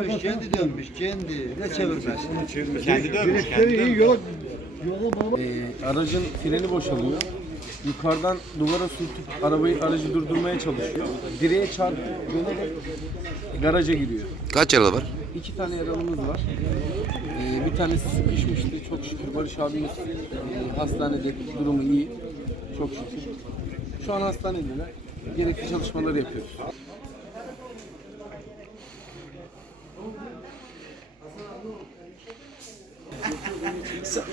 Dönmüş, kendi dönmüş, kendi. Ne çevirmez? Kendi dönmüş. Direkleri iyi, yola, yola bağlı. Ee, aracın freni boşalıyor. Yukarıdan duvara sürtüp arabayı aracı durdurmaya çalışıyor. Direğe çarpıp dönerek garaja giriyor. Kaç yaralı var? İki tane yaralımız var. Ee, bir tanesi sıkışmıştı. Çok şükür Barış abimiz e, hastanede durumu iyi. Çok şükür. Şu an hastanedeler. Gerekli çalışmaları yapıyoruz. 我